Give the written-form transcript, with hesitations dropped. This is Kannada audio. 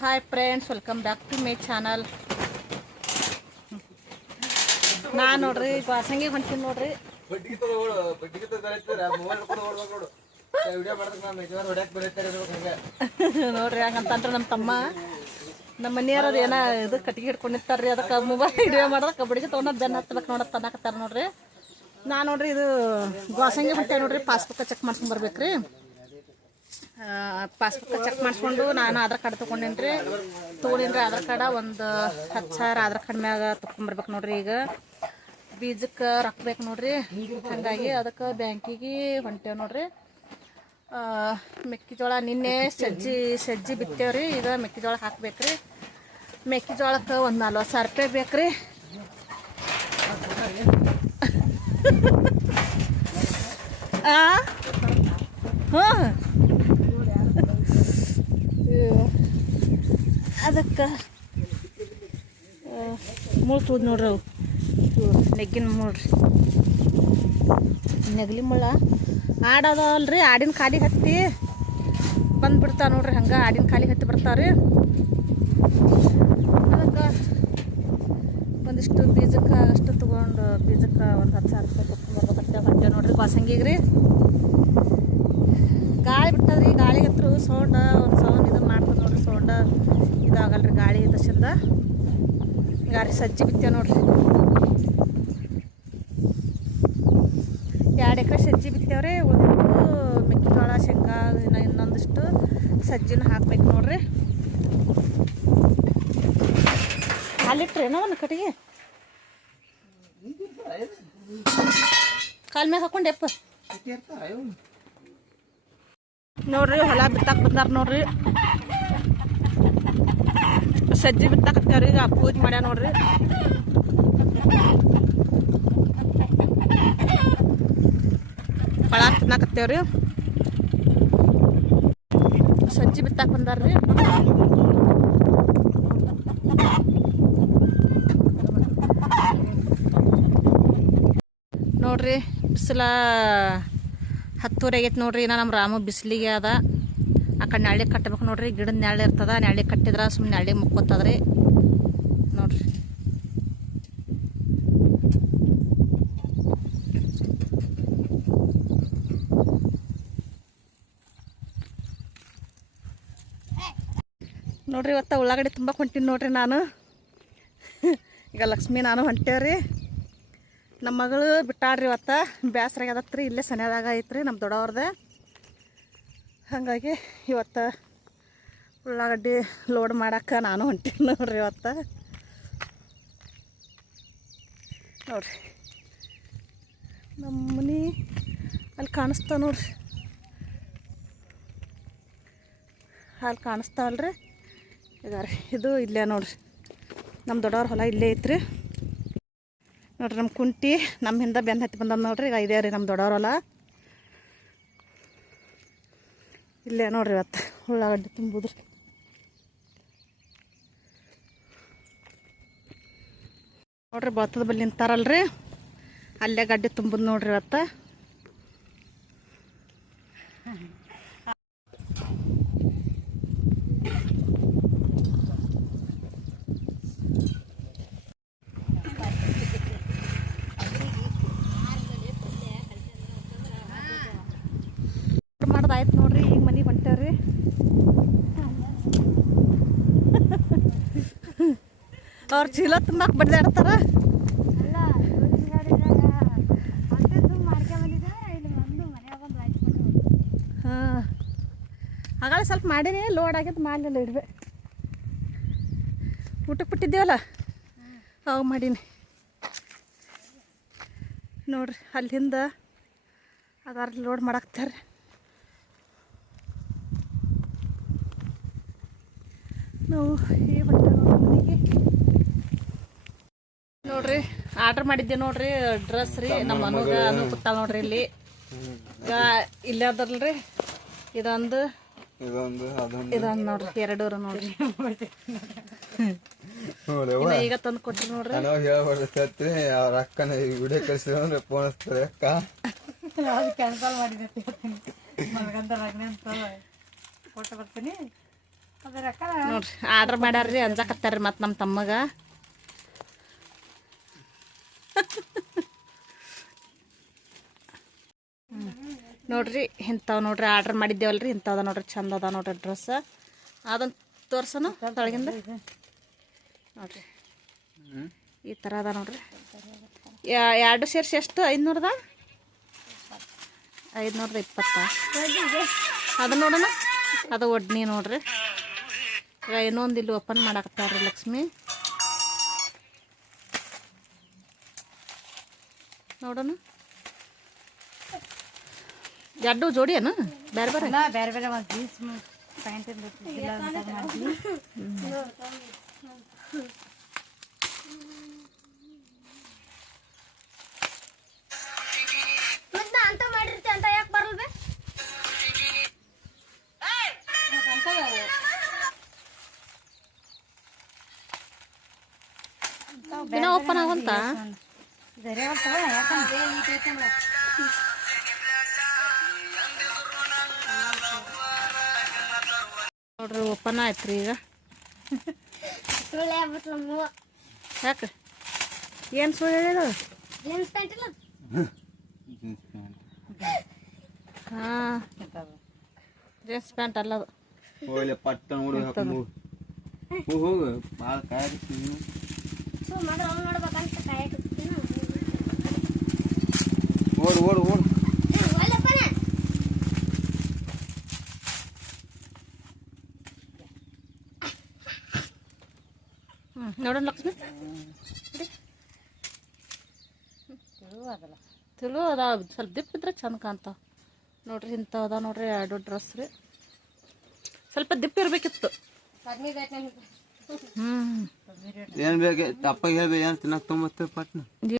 Hi friends, welcome back to my channel. ನಾನು ನೋಡ್ರಿ ವಾಸಂಗಿ ಹೊಂಟೀನಿ ನೋಡ್ರಿ. ನೋಡ್ರಿ ಹಂಗಂತಂದ್ರೆ ನಮ್ಮ ತಮ್ಮ ನಮ್ಮ ಮನೆಯವ್ರದ್ದು ಏನೋ ಇದು ಕಟ್ಟಿಗೆ ಹಿಡ್ಕೊಂಡಿರ್ತಾರ್ರಿ. ಅದಕ್ಕೆ ಮೊಬೈಲ್ ವಿಡಿಯೋ ಮಾಡೋದಕ್ಕೆ ಕಬಡ್ಡಿಗೆ ತೊಗೊಂಡು ಬೆನ್ನು ಹತ್ತಬೇಕು ನೋಡೋದು ತನ್ನಕತ್ತಾರ ನೋಡ್ರಿ. ನಾನು ನೋಡ್ರಿ ಇದು ವಾಸಂಗಿ ಹೊಂಟೆ ನೋಡ್ರಿ. ಪಾಸ್ಬುಕ್ ಚೆಕ್ ಮಾಡ್ಸ್ಕೊಂಡು ಬರ್ಬೇಕ್ರಿ. ಪಾಸ್ಬುಕ್ ಚೆಕ್ ಮಾಡಿಸ್ಕೊಂಡು ನಾನು ಆಧಾರ್ ಕಾರ್ಡ್ ತೊಗೊಂಡೇನ್ರಿ. ಆಧಾರ್ ಕಾರ್ಡ ಒಂದು 10,000 ಆಧಾರ್ ಕಾರ್ಡ್ ಮ್ಯಾಗ ತೊಗೊಂಬರ್ಬೇಕು ನೋಡ್ರಿ. ಈಗ ಬೀಜಕ್ಕೆ ರೊಕ್ಕ ಬೇಕು ನೋಡ್ರಿ. ಹಾಗಾಗಿ ಅದಕ್ಕೆ ಬ್ಯಾಂಕಿಗೆ ಹೊಂಟೇವೆ ನೋಡ್ರಿ. ಮೆಕ್ಕೆಜೋಳ ನಿನ್ನೆ ಸಜ್ಜಿ ಬಿತ್ತೇವ್ರಿ. ಈಗ ಮೆಕ್ಕೆಜೋಳ ಹಾಕ್ಬೇಕ್ರಿ. ಮೆಕ್ಕೆಜೋಳಕ್ಕೆ ಒಂದು 40,000 ರೂಪಾಯಿ ಬೇಕ್ರಿ. ಹಾಂ, ಅದಕ್ಕೆ ಮುಳ್ಳು ತೂದ್ ನೋಡ್ರಿ. ಅವು ನೆಗ್ಗಿನ ಮುಳ್ಳ್ರಿ, ನೆಗಲಿ ಮುಳ್ಳ. ಆಡೋದಲ್ರಿ, ಆಡಿನ ಕಾಲಿಗೆ ಹತ್ತಿ ಬಂದುಬಿಡ್ತಾವೆ ನೋಡ್ರಿ. ಹಂಗೆ ಆಡಿನ ಕಾಲಿಗೆ ಹತ್ತಿ ಬರ್ತಾವ್ರಿ. ಅದಕ್ಕೆ ಒಂದಿಷ್ಟು ಬೀಜಕ್ಕೆ ಅಷ್ಟು ತೊಗೊಂಡು ಬೀಜಕ್ಕೆ ಒಂದು 10,000 ರೂಪಾಯಿ ತೊಗೊಂಡ್ಬರ್ಬೇಕಂತ ಹೊಂಟೆ ನೋಡ್ರಿ ವಾಸಂಗಿಗೆ ರೀ. ಗಾಳಿ ಬಿಟ್ಟದ್ರಿ. ಗಾಳಿ ಹತ್ರ ಸೌಂಡ್ ಒಂದು ಸೌಂಡ್ ಇದು ಮಾಡ್ತದೆ ನೋಡ್ರಿ. ಸೌಂಡ್ ಇದಾಗಲ್ರಿ ಗಾಳಿ ದಶಿಂದ. ಗಾಳಿ ಸಜ್ಜಿ ಬಿತ್ತೇವೆ ನೋಡ್ರಿ. 2 ಎಕರೆ ಸಜ್ಜಿ ಬಿತ್ತೇವ್ರಿ. ಉಳಿದಿದ್ದು ಮೆಕ್ಕೆಜೋಳ, ಶೇಂಗಾ, ಇನ್ನೊಂದಿಷ್ಟು ಸಜ್ಜಿನ ಹಾಕ್ಬೇಕು ನೋಡ್ರಿ. ಅಲ್ಲಿಟ್ರೇನೋ ಒಂದು ಕಟ್ಟಿಗೆ ಕಾಲ್ ಮ್ಯಾಗ ಹಾಕೊಂಡೆಪ್ಪ ನೋಡ್ರಿ. ಹೊಲ ಬಿತ್ತಾಕ ಬಂದಾರ ನೋಡ್ರಿ. ಸಜ್ಜಿ ಬಿತ್ತಾಕತ್ತೇವ್ರಿ. ಈಗ ಪೂಜೆ ಮಾಡ್ಯ ನೋಡ್ರಿ. ಪಳ ತಿನ್ನಾಕತ್ತೇವ್ರಿ. ಸಜ್ಜಿ ಬಿತ್ತಾಕ ಬಂದಾರ್ರಿ. ನೋಡ್ರಿ ಬಿಸಿಲ 10:30 ಆಗೈತೆ ನೋಡ್ರಿ. ಇನ್ನು ನಮ್ಮ ರಾಮು ಬಿಸಿಲಿಗೆ ಅದ. ಆ ಕಡೆ ನೆಳ್ಳಿಗೆ ಕಟ್ಟಬೇಕು ನೋಡ್ರಿ. ಗಿಡದ ನೆಳ್ಳಿ ಇರ್ತದ. ನೆಳ್ಳಿಗೆ ಕಟ್ಟಿದ್ರೆ ಸುಮ್ಮನೆ ನೆಳ್ಳಿಗೆ ಮುಕ್ಕೋತದ್ರಿ ನೋಡ್ರಿ. ನೋಡ್ರಿ ಇವತ್ತು ಉಳ್ಳಾಗಡ್ಡಿ ತುಂಬ ಹೊಂಟೀನಿ ನೋಡ್ರಿ ನಾನು. ಈಗ ಲಕ್ಷ್ಮಿ ನಾನು ಹೊಂಟೇವ್ರಿ. ನಮ್ಮ ಮಗಳು ಬಿಟ್ಟಾಡ್ರಿ ಇವತ್ತು. ಬೇಸರ ಆಗದತ್ರಿ. ಇಲ್ಲೇ ಸನಿಯಾದಾಗ ಐತ್ರಿ ನಮ್ಮ ದೊಡ್ಡವ್ರದ್ದು. ಹಾಗಾಗಿ ಇವತ್ತು ಉಳ್ಳಾಗಡ್ಡಿ ಲೋಡ್ ಮಾಡಕ್ಕೆ ನಾನು ಹೊಂಟೀನಿ ನೋಡ್ರಿ ಇವತ್ತು. ನೋಡ್ರಿ ನಮ್ಮ ಮನೆ ಅಲ್ಲಿ ಕಾಣಿಸ್ತಾವ ನೋಡ್ರಿ. ಅಲ್ಲಿ ಕಾಣಿಸ್ತಾವಲ್ರಿ. ಈಗ ರೀ ಇದು ಇಲ್ಲೇ ನೋಡ್ರಿ. ನಮ್ಮ ದೊಡ್ಡವ್ರ ಹೊಲ ಇಲ್ಲೇ ಐತ್ರಿ ನೋಡ್ರಿ. ನಮ್ಮ ಕುಂಟಿ ನಮ್ಮ ಹಿಂದೆ ಬೆನ್ನು ಹತ್ತಿ ಬಂದದ ನೋಡ್ರಿ. ಈಗ ಇದೇ ರೀ ನಮ್ಮ ದೊಡ್ಡವ್ರ ಹೊಲ. ಇಲ್ಲೇ ನೋಡ್ರಿ ಇವತ್ತು ಉಳ್ಳಾಗಡ್ಡಿ ತುಂಬುದ್ರಿ. ನೋಡ್ರಿ ಭತ್ತದ ಬಲ್ಲಿ ನಿಂತಾರಲ್ರಿ, ಅಲ್ಲೇ ಗಡ್ಡಿ ತುಂಬುದು ನೋಡ್ರಿ ಇವತ್ತು. ಮಾಡೋದಾಯ್ತು ನೋಡ್ರಿ. ಈಗ ಮನೆಗೆ ಹೊಂಟೇವ್ರಿ. ಅವ್ರು ಚೀಲ ತುಂಬಾಕ್ ಬಡ್ದಾಡ್ತಾರ. ಹಾಂ, ಹಾಗಾದ್ರೆ ಸ್ವಲ್ಪ ಮಾಡೀನಿ. ಲೋಡ್ ಆಗಿದ್ದು ಮಾಡಲಿಲ್ಲ. ಇಡ್ಬೆ ಊಟಕ್ಕೆ ಬಿಟ್ಟಿದ್ದೇವಲ್ಲ ಅವಾಗ ಮಾಡೀನಿ ನೋಡ್ರಿ. ಅಲ್ಲಿಂದ ಅದಾರ ಲೋಡ್ ಮಾಡಾಕ್ತಾರೆ. ನಾವು ಈ ಮನೆಗೆ ನೋಡ್ರಿ ಆರ್ಡ್ರ್ ಮಾಡಿದ್ದೆ ನೋಡ್ರಿ. ಡ್ರೆಸ್ ರೀ ನಮ್ಮ ಅನು ಕೂತಾಳ ನೋಡ್ರಿ. ಇಲ್ಲಿ ಇಲ್ಲೇ ಅದಲ್ರಿ. ಇದೊಂದು ನೋಡ್ರಿ. 2 ನೋಡ್ರಿ. ಈಗ ತಂದು ಕೊಟ್ರಿ ನೋಡ್ರಿ. ಅವ್ರ ಅಕ್ಕನ ವಿಡಿಯೋ ಕಳಿಸಿದ್ರೆ ಫೋನ್ ಹಚ್ತಾರೆ. ಅಕ್ಕ ಕ್ಯಾನ್ಸಲ್ ಮಾಡಿದೆ. ಕೊಟ್ಟು ಬರ್ತೀನಿ. ನೋಡ್ರಿ ಆರ್ಡ್ರ್ ಮಾಡ್ಯಾರ್ರಿ ಅಂಜಾಕತ್ತಾರ್ರಿ ಮತ್ತು ನಮ್ಮ ತಮ್ಮಗ ನೋಡ್ರಿ ಇಂಥವು ನೋಡ್ರಿ ಆರ್ಡ್ರ್ ಮಾಡಿದ್ದೇವಲ್ರಿ ಇಂಥದ ನೋಡ್ರಿ ಚಂದ ಅದ ನೋಡ್ರಿ ಡ್ರೆಸ್ ಅದನ್ನು ತೋರ್ಸೋಣ ತೊಳಗಿಂದ ನೋಡ್ರಿ ಈ ಥರ ಅದ ನೋಡ್ರಿ ಎರಡು ಸೇರಿಸಿ ಎಷ್ಟು 500 520 ಅದು ನೋಡೋಣ ಅದು ಒಡ್ನಿ ನೋಡ್ರಿ ಈಗ ಇನ್ನೊಂದು ಇಲ್ಲಿ ಓಪನ್ ಮಾಡಾಕತ್ತಾರ್ರಿ ಲಕ್ಷ್ಮಿ ನೋಡೋಣ ಎರಡು ಜೋಡಿ ಏನು ಬೇರೆ ಬೇರೆ ಬೇರೆ ಬೇರೆ ಒಂದು ಜೀನ್ಸ್ ಪ್ಯಾಂಟ್ ಅಂತ ಮಾಡಿರ್ತಿ ಅಂತ ಯಾಕೆ ಬರಲ್ಬೇ ದಿನ ಓಪನ್ ಆಗುವಂತ ನೋಡ್ರಿ ಓಪನ್ ಆಯ್ತು ರೀ ಈಗ ಸುಳ್ಳು ಆಗ್ಬಿಟ್ಲ ಮೂವ ಯಾಕೆ ಏನು ಸುಳ್ಳು ಹೇಳಿದ ಜೀನ್ಸ್ ಪ್ಯಾಂಟ್ ಇಲ್ಲ ಹಾಂ ಜೀನ್ಸ್ ಪ್ಯಾಂಟ್ ಅಲ್ಲ ಅದು ಹೋಗ್ಲಿ ಪಟ್ಟ ನೋಡಿ ಹಾಕೊಂಡು ಹೋಗು ಭಾಳ ಕಾಯಿ ಸೊ ಮಗ ಅವ್ನು ನೋಡ್ಬೇಕಂತ ಕಾಯಕತ್ತೀನಿ ಓಡು ಓಡು ಓಡು ಒಳ್ಳೆಪ್ಪನ ನೋಡೋಣ ಲಕ್ಷ್ಮಿ ತುಳು ಅದ ಸ್ವಲ್ಪ ದಿಪ್ಪ ಇದ್ರೆ ಚಂದ ಕಾಣ್ತಾವ ನೋಡ್ರಿ ಇಂಥವು ಅದ ನೋಡ್ರಿ ಎರಡು ಡ್ರೆಸ್ ರೀ ಸ್ವಲ್ಪ ದಿಪ್ಪ ಇರ್ಬೇಕಿತ್ತು ಏನು ಬೇಕು ತಪ್ಪಾಗಿ ಹೇಳ್ಬೇಕು ಏನು ತಿನ್ನಕ್ಕೆ ತೊಂಬತ್ತು ಪಟ್ನ